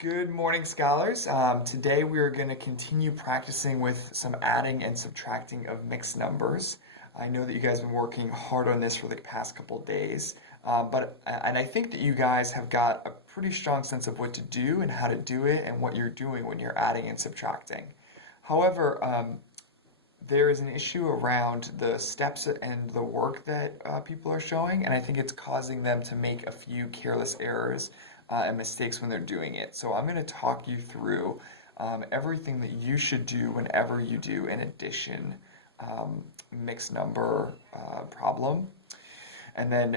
Good morning, scholars. Today we are going to continue practicing with some adding and subtracting of mixed numbers. I know that you guys have been working hard on this for the past couple of days, and I think that you guys have got a pretty strong sense of what to do and how to do it and what you're doing when you're adding and subtracting. However, there is an issue around the steps and the work that people are showing, and I think it's causing them to make a few careless errors and mistakes when they're doing it. So I'm going to talk you through everything that you should do whenever you do an addition mixed number problem. And then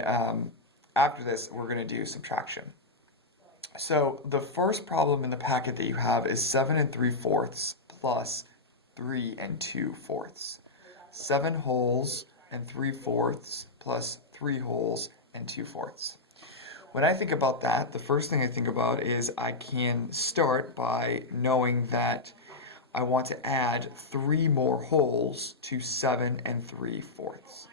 after this, we're going to do subtraction. So the first problem in the packet that you have is 7 3/4 plus 3 2/4. 7 wholes and 3/4 plus 3 wholes and 2/4. When I think about that, the first thing I think about is I can start by knowing that I want to add 3 more wholes to 7 3/4.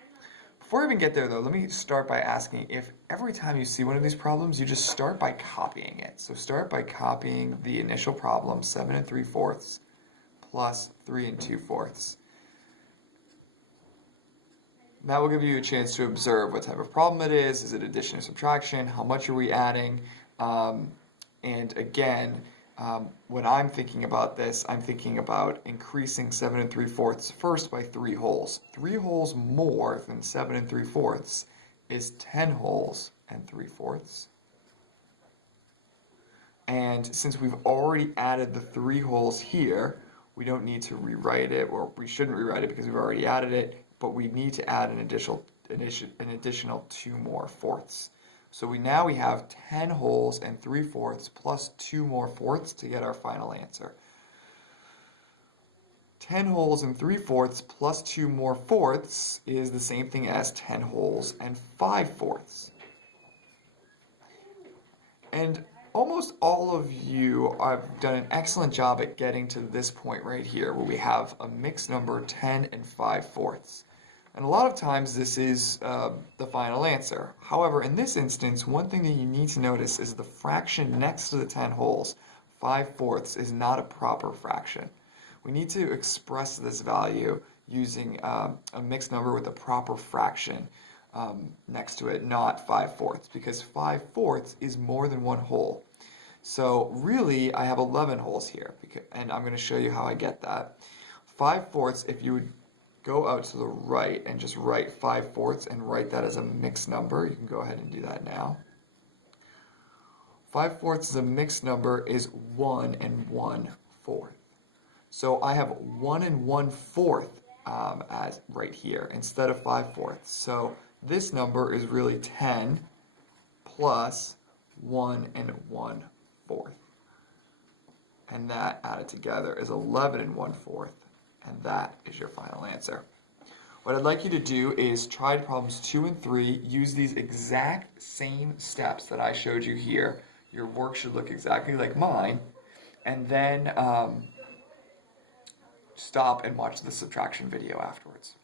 Before I even get there though, let me start by asking if every time you see one of these problems, you just start by copying it. So start by copying the initial problem, 7 3/4 plus 3 2/4. That will give you a chance to observe what type of problem it is. Is it addition or subtraction? How much are we adding? And again, when I'm thinking about this, I'm thinking about increasing 7 3/4 first by 3 wholes. 3 wholes more than 7 3/4 is 10 wholes and 3/4. And since we've already added the 3 wholes here, we don't need to rewrite it, or we shouldn't rewrite it because we've already added it, but we need to add an additional 2 more fourths. So now we have 10 wholes and 3/4 plus 2 more fourths to get our final answer. 10 wholes and 3/4 plus 2 more fourths is the same thing as 10 wholes and 5/4. And almost all of you have done an excellent job at getting to this point right here where we have a mixed number 10 and 5/4. And a lot of times this is the final answer. However, in this instance, one thing that you need to notice is the fraction next to the 10 wholes, 5/4, is not a proper fraction. We need to express this value using a mixed number with a proper fraction next to it, not 5/4, because 5/4 is more than one whole. So really, I have 11 wholes here, and I'm going to show you how I get that. 5/4, if you would go out to the right and just write 5/4 and write that as a mixed number, you can go ahead and do that now. 5/4 as a mixed number is 1 1/4. So I have 1 1/4 as right here instead of 5/4. So this number is really 10 plus 1 1/4. And that added together is 11 1/4. And that is your final answer. What I'd like you to do is try problems 2 and 3, use these exact same steps that I showed you here. Your work should look exactly like mine. And then stop and watch the subtraction video afterwards.